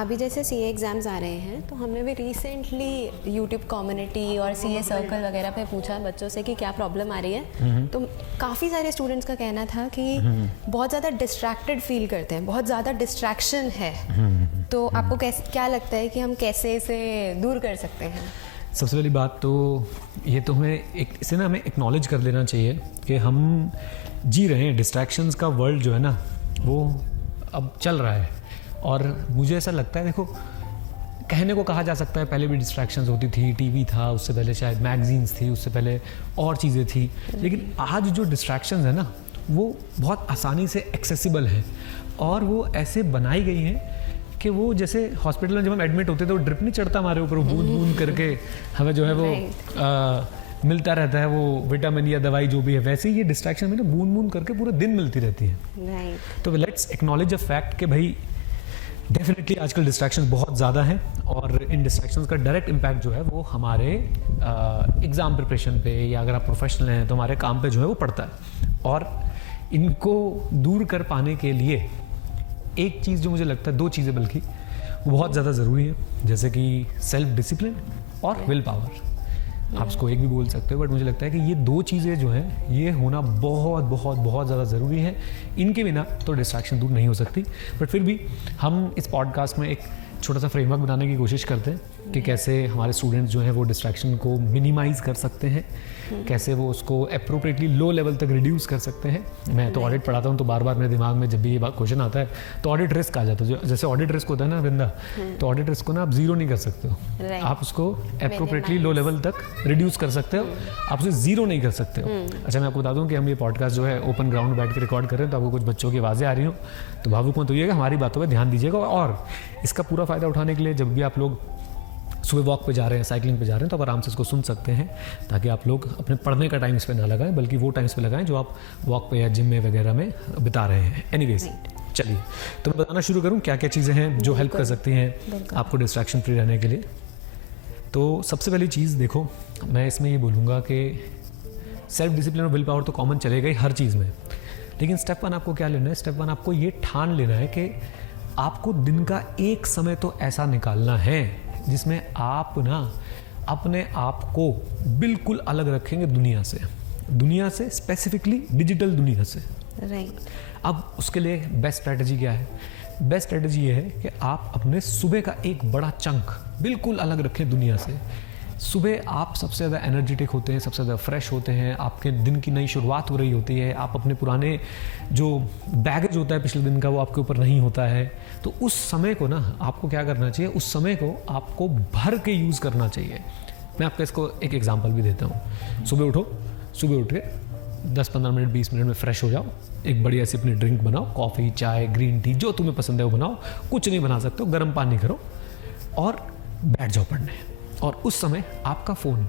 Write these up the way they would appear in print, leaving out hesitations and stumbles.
अभी जैसे CA exams आ रहे हैं तो हमने भी रिसेंटली यूट्यूब कम्युनिटी और सीए सर्कल वगैरह पे पूछा बच्चों से कि क्या प्रॉब्लम आ रही है। तो काफ़ी सारे स्टूडेंट्स का कहना था कि बहुत ज़्यादा डिस्ट्रैक्टेड फील करते हैं, बहुत ज़्यादा डिस्ट्रैक्शन है। तो आपको क्या लगता है कि हम कैसे इसे दूर कर सकते हैं? सबसे पहली बात तो ये तो हमें इसे ना हमें एक्नॉलेज कर लेना चाहिए कि हम जी रहे हैं, डिस्ट्रैक्शंस का वर्ल्ड जो है ना वो अब चल रहा है। और मुझे ऐसा लगता है, देखो, कहने को कहा जा सकता है पहले भी डिस्ट्रैक्शंस होती थी, टीवी था, उससे पहले शायद मैगजीन्स थी, उससे पहले और चीज़ें थी, लेकिन आज जो डिस्ट्रैक्शंस है ना वो बहुत आसानी से एक्सेसिबल है और वो ऐसे बनाई गई हैं कि वो जैसे हॉस्पिटल में जब हम एडमिट होते थे वो ड्रिप नहीं चढ़ता हमारे ऊपर, बूंद बूंद करके हमें जो है वो मिलता रहता है वो विटामिन या दवाई जो भी है, वैसे ही ये डिस्ट्रैक्शन में ना बूंद बूंद करके पूरे दिन मिलती रहती है। तो लेट्स एक्नॉलेज अ फैक्ट कि भाई डेफिनेटली आजकल डिस्ट्रैक्शन बहुत ज़्यादा हैं और इन डिस्ट्रैक्शंस का डायरेक्ट इम्पैक्ट जो है वो हमारे एग्ज़ाम प्रिपरेशन पे या अगर आप प्रोफेशनल हैं तो हमारे काम पे जो है वो पड़ता है। और इनको दूर कर पाने के लिए एक चीज़ जो मुझे लगता है, दो चीज़ें बल्कि वो बहुत ज़्यादा ज़रूरी है, जैसे कि सेल्फ डिसिप्लिन और विल पावर। आप इसको एक भी बोल सकते हो, बट मुझे लगता है कि ये दो चीज़ें जो हैं ये होना बहुत बहुत बहुत ज़्यादा ज़रूरी है। इनके बिना तो डिस्ट्रैक्शन दूर नहीं हो सकती। बट फिर भी हम इस पॉडकास्ट में एक छोटा सा फ्रेमवर्क बनाने की कोशिश करते हैं कि कैसे हमारे स्टूडेंट्स जो हैं वो डिस्ट्रैक्शन को मिनिमाइज़ कर सकते हैं, कैसे वो उसको अप्रोप्रिएटली लो लेवल तक रिड्यूस कर सकते हैं। मैं तो ऑडिट पढ़ाता हूँ तो बार बार मेरे दिमाग में जब भी ये क्वेश्चन आता है तो ऑडिट रिस्क आ जाता है। जैसे ऑडिट रिस्क होता है ना वृंदा, तो ऑडिट रिस्क को ना आप जीरो नहीं कर सकते हो, आप उसको अप्रोप्रिएटली लो लेवल तक रिड्यूस कर सकते हो, आप उसे जीरो नहीं कर सकते हो। अच्छा, मैं आपको बता दूँ कि हम ये पॉडकास्ट जो है ओपन ग्राउंड बैठ के रिकॉर्ड कर रहे हैं, तो आपको कुछ बच्चों की आवाज़ें आ रही हो तो भावुक मत होइएगा, हमारी बातों पर ध्यान दीजिएगा। और इसका पूरा फ़ायदा उठाने के लिए जब भी आप लोग सुबह वॉक पे जा रहे हैं, साइकिलिंग पे जा रहे हैं, तो आप आराम से इसको सुन सकते हैं, ताकि आप लोग अपने पढ़ने का टाइम इस पर ना लगाएं, बल्कि वो टाइम इस पर लगाएं जो आप वॉक पे या जिम में वगैरह में बिता रहे हैं। एनीवेज, चलिए तो मैं बताना शुरू करूं क्या क्या चीज़ें हैं जो हेल्प कर सकती हैं आपको डिस्ट्रैक्शन फ्री रहने के लिए। तो सबसे पहली चीज़ देखो, मैं इसमें ये बोलूँगा कि सेल्फ डिसिप्लिन और विल पावर तो कॉमन चलेगा ही हर चीज़ में, लेकिन स्टेप 1 आपको क्या लेना है? स्टेप 1 आपको ये ठान लेना है कि आपको दिन का एक समय तो ऐसा निकालना है जिसमें आप ना अपने आप को बिल्कुल अलग रखेंगे दुनिया से स्पेसिफिकली डिजिटल दुनिया से। राइट। अब उसके लिए बेस्ट स्ट्रेटजी क्या है? बेस्ट स्ट्रेटजी ये है कि आप अपने सुबह का एक बड़ा चंक बिल्कुल अलग रखें दुनिया से। सुबह आप सबसे ज़्यादा एनर्जेटिक होते हैं, सबसे ज़्यादा फ्रेश होते हैं, आपके दिन की नई शुरुआत हो रही होती है, आप अपने पुराने जो बैगेज होता है पिछले दिन का वो आपके ऊपर नहीं होता है। तो उस समय को ना आपको क्या करना चाहिए? उस समय को आपको भर के यूज़ करना चाहिए। मैं आपको इसको एक एग्जांपल भी देता हूँ। सुबह उठ के 10-15 मिनट 20 मिनट में फ्रेश हो जाओ, एक बढ़िया सी अपनी ड्रिंक बनाओ, कॉफ़ी, चाय, ग्रीन टी, जो तुम्हें पसंद है वो बनाओ, कुछ नहीं बना सकते हो, गर्म पानी करो और बैठ जाओ पढ़ने। और उस समय आपका फ़ोन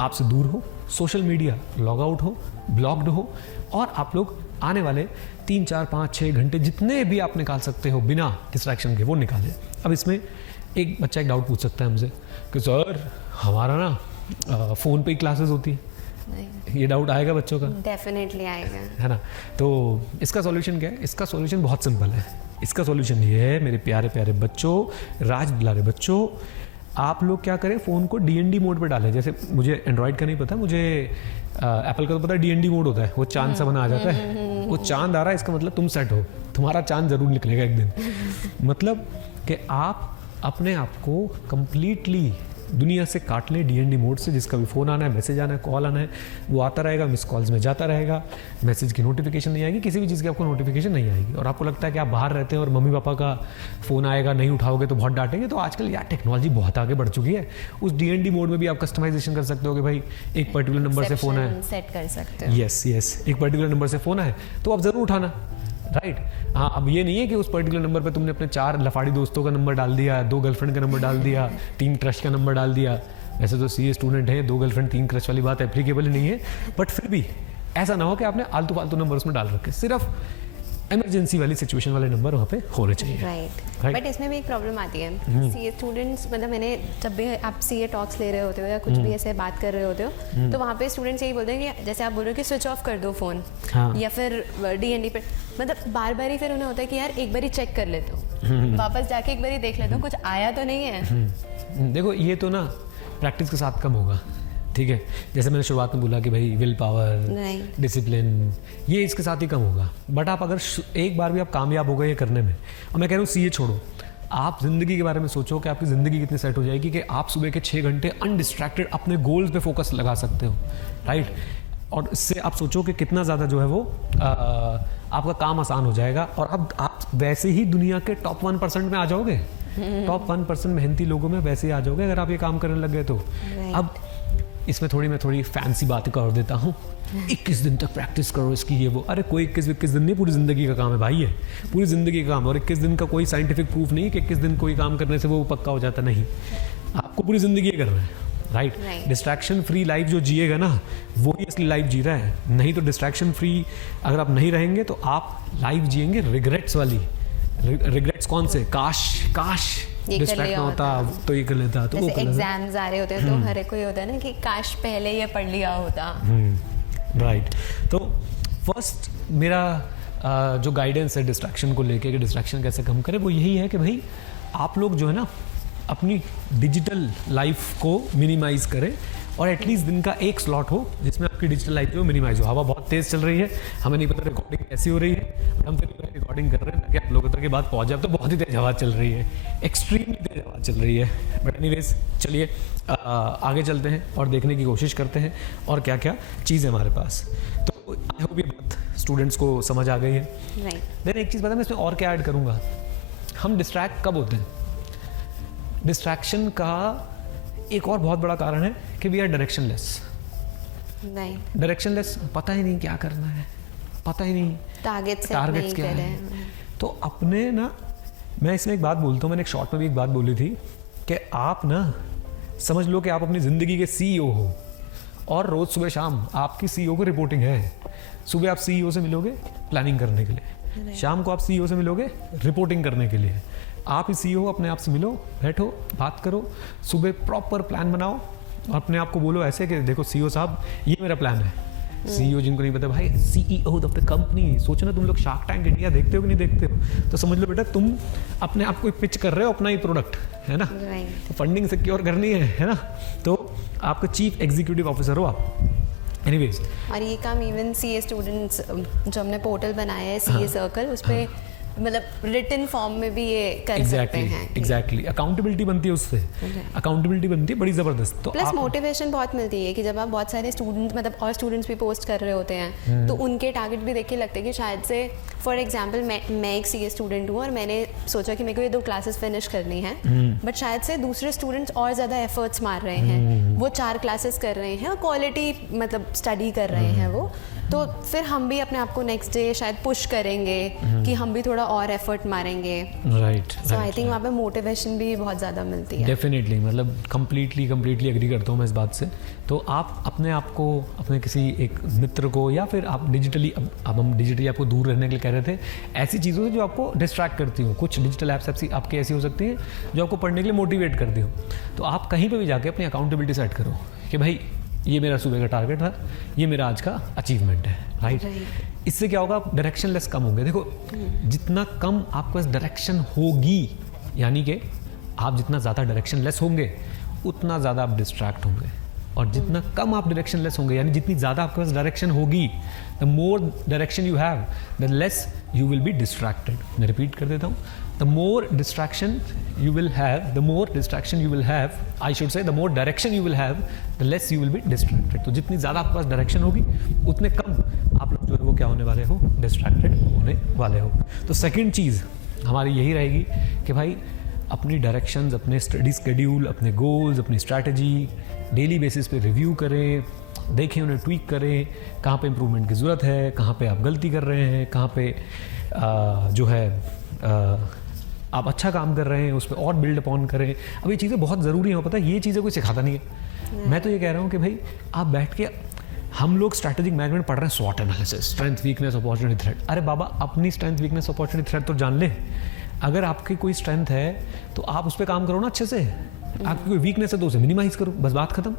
आपसे दूर हो, सोशल मीडिया लॉग आउट हो, ब्लॉक्ड हो, और आप लोग आने वाले 3, 4, 5, 6 घंटे जितने भी आप निकाल सकते हो बिना डिस्ट्रैक्शन के वो निकालें। अब इसमें एक बच्चा एक डाउट पूछ सकता है हमसे कि सर हमारा ना फ़ोन पे ही क्लासेस होती है। ये डाउट आएगा बच्चों का? डेफिनेटली आएगा, है ना। तो इसका सॉल्यूशन क्या है? इसका सॉल्यूशन बहुत सिंपल है। इसका सॉल्यूशन ये है, मेरे प्यारे प्यारे बच्चों, राज दुलारे बच्चों, आप लोग क्या करें, फ़ोन को DND मोड पे डालें। जैसे मुझे एंड्रॉयड का नहीं पता, मुझे एप्पल का तो पता है DND मोड होता है, वो चांद सा बना आ जाता है, वो चांद आ रहा है, इसका मतलब तुम सेट हो, तुम्हारा चांद ज़रूर निकलेगा एक दिन। मतलब कि आप अपने आप को कंप्लीटली दुनिया से काट लें DND मोड से। जिसका भी फ़ोन आना है, मैसेज आना है, कॉल आना है, वो आता रहेगा, मिस कॉल्स में जाता रहेगा, मैसेज की नोटिफिकेशन नहीं आएगी, किसी भी चीज़ की आपको नोटिफिकेशन नहीं आएगी। और आपको लगता है कि आप बाहर रहते हैं और मम्मी पापा का फ़ोन आएगा, नहीं उठाओगे तो बहुत डांटेंगे। तो आजकल यार टेक्नोलॉजी बहुत आगे बढ़ चुकी है। उस DND मोड में भी आप कस्टमाइजेशन कर सकते हो कि भाई एक पर्टिकुलर नंबर से फ़ोन है, सेट कर सकते हो। यस, एक पर्टिकुलर नंबर से फ़ोन है तो आप ज़रूर उठाना, राइट। हाँ, अब ये नहीं है कि उस पर्टिकुलर नंबर पे तुमने अपने 4 लफाड़ी दोस्तों का नंबर डाल दिया, 2 गर्लफ्रेंड का नंबर डाल दिया, 3 क्रश का नंबर डाल दिया। वैसे तो CA स्टूडेंट है, 2 गर्लफ्रेंड 3 क्रश वाली बात एप्लीकेबल ही नहीं है, बट फिर भी ऐसा ना हो कि आपने आलतू फालतू नंबर उसमें डाल रखे। सिर्फ इमरजेंसी वाली सिचुएशन वाले नंबर वहाँ पे होने चाहिए। राइट। बट इसमें भी एक प्रॉब्लम आती है। CA स्टूडेंट्स, मतलब मैंने जब भी आप CA टॉक्स ले रहे होते हो या कुछ भी ऐसे बात कर रहे होते हो, तो वहाँ पे स्टूडेंट्स यही बोलते हैं कि जैसे आप बोल रहे हो कि स्विच ऑफ कर दो फ़ोन, या फिर DND पे, मतलब बार बार ही फिर उन्हें होता है कि यार एक बार ही चेक कर लेते हो। वापस जाके एक बार देख लेता हूँ कुछ आया तो नहीं है। देखो ये तो ना प्रैक्टिस के साथ कम होगा, ठीक है। जैसे मैंने शुरुआत में बोला कि भाई विल पावर, डिसिप्लिन, ये इसके साथ ही कम होगा। बट आप अगर एक बार भी आप कामयाब हो गए ये करने में, और मैं कह रहा हूँ सीए छोड़ो, आप ज़िंदगी के बारे में सोचो कि आपकी ज़िंदगी कितनी सेट हो जाएगी कि आप सुबह के 6 घंटे अनडिस्ट्रैक्टेड अपने गोल्स पे फोकस लगा सकते हो, राइट। और इससे आप सोचो कि कितना ज़्यादा जो है वो आपका काम आसान हो जाएगा, और अब आप वैसे ही दुनिया के टॉप 1% में आ जाओगे, टॉप 1% मेहनती लोगों में वैसे ही आ जाओगे अगर आप ये काम करने लग गए तो। अब इसमें मैं थोड़ी फैंसी बातें कर देता हूँ, 21 दिन तक प्रैक्टिस करो इसकी ये वो। अरे कोई 21 दिन नहीं, पूरी ज़िंदगी का काम है भाई, है पूरी ज़िंदगी का काम। और 21 दिन का कोई साइंटिफिक प्रूफ नहीं कि 21 दिन कोई काम करने से वो पक्का हो जाता, नहीं, आपको पूरी ज़िंदगी करना है, राइट। डिस्ट्रैक्शन फ्री लाइफ जो जिएगा ना वो ही असली लाइफ जी रहा है। नहीं तो डिस्ट्रैक्शन फ्री अगर आप नहीं रहेंगे तो आप लाइफ जिएंगे रिग्रेट्स वाली। रिग्रेट्स कौन से? काश डिस्ट्रैक्ट ना होता तो ये कर लेता, तो वो कर लेता। एग्जाम्स आ रहे होते हैं तो हर एक को ये होता है ना कि काश पहले ये पढ़ लिया होता। राइट। तो फर्स्ट मेरा जो गाइडेंस है डिस्ट्रैक्शन को लेके कि डिस्ट्रैक्शन कैसे कम करें, वो यही है कि भाई आप लोग जो है ना अपनी डिजिटल लाइफ को मिनिमाइज़ करें, और एटलीस्ट दिन का एक स्लॉट हो जिसमें आपकी डिजिटल लाइफ जो मिनिमाइज हो। हवा बहुत तेज़ चल रही है, हमें नहीं पता रिकॉर्डिंग कैसी हो रही है, हम फिर रिकॉर्डिंग कर रहे हैं ताकि आप लोगों तक की बात पहुंच जाए। तो बहुत ही तेज़ हवा चल रही है, एक्सट्रीमली तेज़ हवा चल रही है। बट एनीवेज चलिए आगे चलते हैं और देखने की कोशिश करते हैं और क्या क्या चीज़ है हमारे पास। तो आई होप ये बात स्टूडेंट्स को समझ आ गई है। देन एक चीज़ पता है मैं इसमें और क्या ऐड करूँगा, हम डिस्ट्रैक्ट कब होते हैं? डिस्ट्रैक्शन का एक और बहुत बड़ा कारण है कि वी आर डायरेक्शनलेस। डायरेक्शनलेस, पता ही नहीं क्या करना है, पता ही नहीं टारगेट्स क्या है। तो अपने ना, मैं इसमें एक बात बोलता हूँ, मैंने एक शॉर्ट में भी एक बात बोली थी कि आप ना समझ लो कि आप अपनी ज़िंदगी के CEO हो, और रोज़ सुबह शाम आपकी CEO को रिपोर्टिंग है। सुबह आप CEO से मिलोगे प्लानिंग करने के लिए, शाम को आप CEO से मिलोगे रिपोर्टिंग करने के लिए। आप ही CEO अपने आप से मिलो, बैठो, बात करो, सुबह प्रॉपर प्लान बनाओ और अपने आप को बोलो ऐसे कि देखो CEO साहब ये मेरा प्लान है। CEO जिनको नहीं पता भाई, CEO ऑफ द कंपनी। सोचो ना तुम लोग शार्क टैंक इंडिया देखते हो कि नहीं देखते हो, तो समझ लो बेटा तुम अपने आप को पिच कर रहे हो अपना ही प्रोडक्ट, है ना। तो फंडिंग सिक्योर करनी है ना, तो आपका चीफ एग्जीक्यूटिव ऑफिसर हो आप। एनीवेज, और ये काम इवन CA स्टूडेंट्स जो हमने पोर्टल बनाया है CA सर्कल, उस पर मतलब रिटन फॉर्म में भी ये कर सकते हैं। एग्जैक्टली अकाउंटेबिलिटी बनती है उससे, अकाउंटेबिलिटी बनती है बड़ी ज़बरदस्त। तो प्लस मोटिवेशन बहुत मिलती है कि जब आप बहुत सारे स्टूडेंट्स मतलब और स्टूडेंट्स भी पोस्ट कर रहे होते हैं तो उनके टारगेट भी देख के लगते हैं कि शायद से फॉर एग्जांपल मैं एक CA स्टूडेंट हूँ और मैंने सोचा कि मेरे को ये 2 क्लासेस फिनिश करनी है, बट शायद से दूसरे स्टूडेंट्स और ज़्यादा एफर्ट्स मार रहे हैं, वो 4 क्लासेस कर रहे हैं और क्वालिटी मतलब स्टडी कर रहे हैं वो, तो फिर हम भी अपने आप को नेक्स्ट डे शायद पुश करेंगे कि हम भी थोड़ा और एफर्ट मारेंगे। राइट। सो आई थिंक वहाँ पे मोटिवेशन भी बहुत ज़्यादा मिलती है। डेफिनेटली, मतलब कंप्लीटली एग्री करता हूँ मैं इस बात से। तो आप अपने आप को, अपने किसी एक मित्र को, या फिर आप डिजिटली, अब हम डिजिटली आपको दूर रहने के लिए कह रहे थे, ऐसी चीज़ों से जो आपको डिस्ट्रैक्ट करती हो। कुछ डिजिटल ऐप्स आपकी ऐसी हो सकती हैं जो आपको पढ़ने के लिए मोटिवेट करती हो। तो आप कहीं पर भी जाके अपनी अकाउंटेबिलिटी सेट करो कि भाई ये मेरा सुबह का टारगेट था, ये मेरा आज का अचीवमेंट है, राइट। इससे क्या होगा, आप डायरेक्शनलेस कम होंगे। देखो जितना कम आपके पास डायरेक्शन होगी, यानी कि आप जितना ज़्यादा डायरेक्शनलेस होंगे उतना ज़्यादा आप डिस्ट्रैक्ट होंगे, और जितना कम आप डायरेक्शनलेस होंगे, यानी जितनी ज़्यादा आपके पास डायरेक्शन होगी, the more direction you have the less you will be distracted. मैं रिपीट कर देता हूँ, the more distraction you will have, the more distraction you will have, I should say, the more direction you will have, the less you will be distracted. तो जितनी ज़्यादा आपके पास direction होगी उतने कम आप लोग जो है वो क्या होने वाले हो, डिस्ट्रैक्टेड होने वाले हो। तो सेकंड चीज़ हमारी यही रहेगी कि भाई अपनी डायरेक्शंस, अपने स्टडी स्केड्यूल, अपने गोल्स, अपनी स्ट्रैटेजी डेली बेसिस पे रिव्यू करें, देखें, उन्हें ट्वीक करें, कहाँ पे इम्प्रूवमेंट की ज़रूरत है, कहाँ पे आप गलती कर रहे हैं, कहाँ पे जो है आप अच्छा काम कर रहे हैं, उस पर और बिल्ड अपॉन करें। अब ये चीज़ें बहुत ज़रूरी हैं, पता है ये चीज़ें कोई सिखाता नहीं है। मैं तो ये कह रहा हूँ कि भाई आप बैठ के, हम लोग स्ट्रैटेजिक मैनेजमेंट पढ़ रहे हैं, स्वॉट analysis, strength weakness opportunity threat. अरे बाबा अपनी स्ट्रेंथ वीकनेस अपॉर्चुनिटी थ्रेट तो जान ले। अगर आपकी कोई स्ट्रेंथ है तो आप उस पर काम करो ना अच्छे से, आपकी कोई वीकनेस है तो उसे मिनिमाइज करो, बस बात खत्म,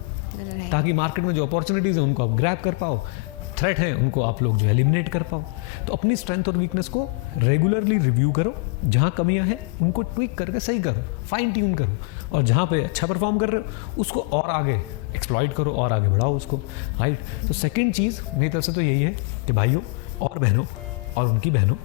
ताकि मार्केट में जो अपॉर्चुनिटीज़ है उनको आप ग्रैब कर पाओ। थ्रेट हैं उनको आप लोग जो एलिमिनेट कर पाओ। तो अपनी स्ट्रेंथ और वीकनेस को रेगुलरली रिव्यू करो, जहाँ कमियां हैं उनको ट्विक करके सही करो, फाइन ट्यून करो, और जहाँ पे अच्छा परफॉर्म कर रहे हो उसको और आगे एक्सप्लॉइट करो और आगे बढ़ाओ उसको, राइट। तो सेकंड चीज़ मेरी तरफ से तो यही है कि भाइयों और बहनों और उनकी बहनों,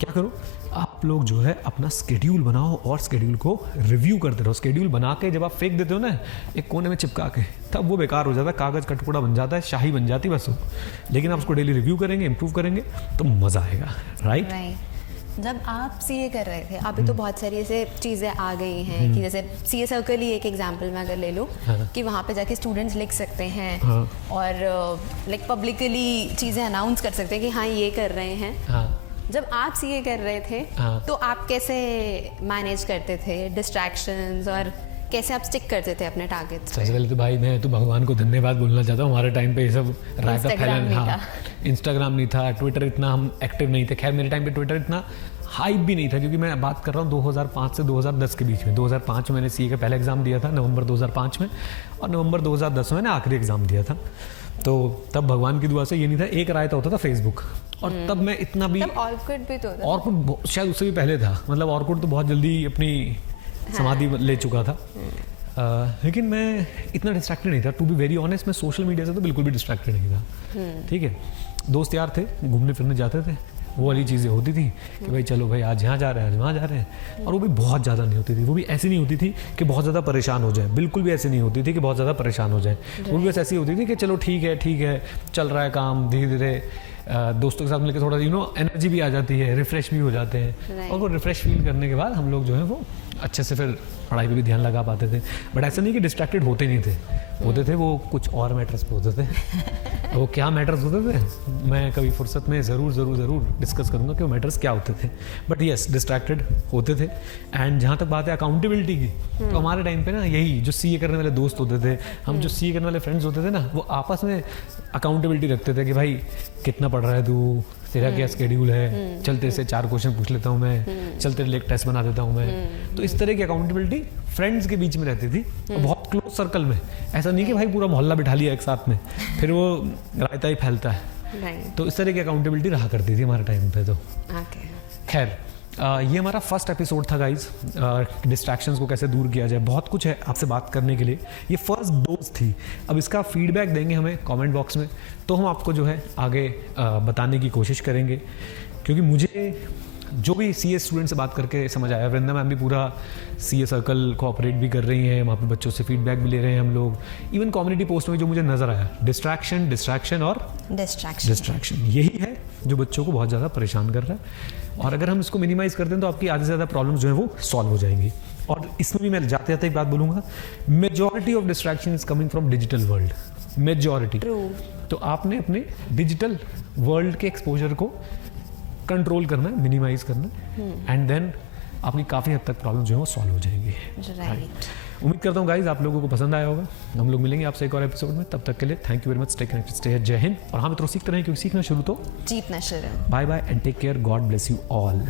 क्या करो आप लोग जो है अपना स्केड्यूल बनाओ और स्केड्यूल को रिव्यू करते रहो। स्केड्यूल बना के जब आप फेंक देते हो ना एक कोने में चिपका के, तब वो बेकार हो जाता है, कागज़ का टुकड़ा बन जाता है, शाही बन जाती बस वो। लेकिन आप उसको डेली रिव्यू करेंगे, इंप्रूव करेंगे तो मज़ा आएगा, राइट। जब आप सीए कर रहे थे, अभी तो बहुत सारी ऐसे चीज़ें आ गई हैं कि जैसे सीए सर्कल ही एक एग्जांपल मैं अगर ले लूँ, कि वहाँ पे जाके स्टूडेंट्स लिख सकते हैं और लाइक पब्लिकली चीज़ें अनाउंस कर सकते हैं कि हाँ ये कर रहे हैं। जब आप सीए कर रहे थे तो आप कैसे मैनेज करते थे डिस्ट्रैक्शंस और कैसे आप स्टिक करते थे अपने टारगेट्स पे? सबसे पहले तो भाई मैं तो भगवान को धन्यवाद बोलना चाहता हूँ, हमारे टाइम पे ये सब रायता फैलन, हाँ इंस्टाग्राम नहीं था, ट्विटर इतना हम एक्टिव नहीं थे। खैर मेरे टाइम पे ट्विटर इतना हाइप भी नहीं था, क्योंकि मैं बात कर रहा हूँ 2005 से 2010 के बीच में। 2005 में मैंने सीए का पहला एग्ज़ाम दिया था नवंबर 2005 में, और नवंबर 2010 में मैंने आखिरी एग्ज़ाम दिया था। तो तब भगवान की दुआ से ये नहीं था, एक रायता होता था फेसबुक, और तब मैं इतना भी, ऑर्कुट भी तो था, ऑर्कुट शायद उससे भी पहले था, मतलब ऑर्कुट तो बहुत जल्दी अपनी समाधि ले चुका था। लेकिन मैं इतना डिस्ट्रैक्टेड नहीं था, टू बी वेरी ऑनेस्ट। मैं सोशल मीडिया से तो बिल्कुल भी डिस्ट्रैक्टेड नहीं था, ठीक है। दोस्त यार थे, घूमने फिरने जाते थे, वो वाली चीज़ें होती थी कि भाई चलो भाई आज यहाँ जा रहे हैं, आज वहाँ जा रहे हैं, और वो भी बहुत ज़्यादा नहीं होती थी। वो भी ऐसी नहीं होती थी कि बहुत ज़्यादा परेशान हो जाए, बिल्कुल भी ऐसी नहीं होती थी कि बहुत ज़्यादा परेशान हो जाए। वो भी बस ऐसी होती थी कि चलो ठीक है चल रहा है काम, धीरे धीरे दोस्तों के साथ मिलकर थोड़ा एनर्जी भी आ जाती है, रिफ्रेश भी हो जाते हैं, और वो रिफ्रेश फील करने के बाद हम लोग जो है वो अच्छे से फिर पढ़ाई पे भी ध्यान लगा पाते थे। बट ऐसा नहीं कि डिस्ट्रैक्टेड होते नहीं थे, वो कुछ और मैटर्स पे होते थे। वो क्या मैटर्स होते थे मैं कभी फुर्सत में ज़रूर डिस्कस करूँगा कि वो मैटर्स क्या होते थे। बट यस डिस्ट्रैक्टेड होते थे। एंड जहाँ तक बात है अकाउंटेबिलिटी की, तो हमारे टाइम पे ना यही जो सीए करने वाले दोस्त होते थे, हम जो सीए करने वाले फ्रेंड्स होते थे ना, वो आपस में अकाउंटेबिलिटी रखते थे कि भाई कितना पढ़ रहा है तू, तेरा क्या स्केड्यूल है, चल तेरे से 4 क्वेश्चन पूछ लेता हूँ मैं, चल तेरे लिए एक टेस्ट बना देता हूँ मैं। तो इस तरह की अकाउंटेबिलिटी फ्रेंड्स के बीच में रहती थी, बहुत क्लोज सर्कल में। ऐसा नहीं कि भाई पूरा मोहल्ला बिठा लिया एक साथ में, फिर वो रायता ही फैलता है। तो इस तरह की अकाउंटेबिलिटी रहा करती थी हमारे टाइम पे। तो खैर ये हमारा फर्स्ट एपिसोड था गाइज, डिस्ट्रैक्शंस को कैसे दूर किया जाए। बहुत कुछ है आपसे बात करने के लिए, ये फर्स्ट डोज थी। अब इसका फीडबैक देंगे हमें कमेंट बॉक्स में, तो हम आपको जो है आगे बताने की कोशिश करेंगे। क्योंकि मुझे जो भी सीए स्टूडेंट से बात करके समझ आया, वृंदा मैम भी पूरा सीए सर्कल कोऑपरेट भी कर रही हैं, वहाँ पे बच्चों से फीडबैक भी ले रहे हैं हम लोग। इवन कम्युनिटी पोस्ट में जो मुझे नज़र आया, डिस्ट्रैक्शन और डिस्ट्रैक्शन यही है जो बच्चों को बहुत ज़्यादा परेशान कर रहा है। और अगर हम इसको मिनिमाइज़ करते हैं तो आपकी आधे से ज़्यादा प्रॉब्लम्स जो है वो सॉल्व हो जाएंगी। और इसमें भी मैं जाते जाते एक बात बोलूँगा, majority of distraction is coming from digital world, majority. तो आपने अपने डिजिटल वर्ल्ड के एक्सपोजर को कंट्रोल करना है, मिनिमाइज करना है, एंड देन आपकी काफ़ी हद तक प्रॉब्लम जो है वो सॉल्व हो जाएंगी। उम्मीद करता हूँ गाइज आप लोगों को पसंद आया होगा। हम लोग मिलेंगे आपसे एक और एपिसोड में, तब तक के लिए thank you very much, stay connected, stay जय हिंद। और हाँ मित्रों, सीखते रहें क्योंकि सीखना शुरू तो जीतना शुरू। Bye bye and take care, God bless you all.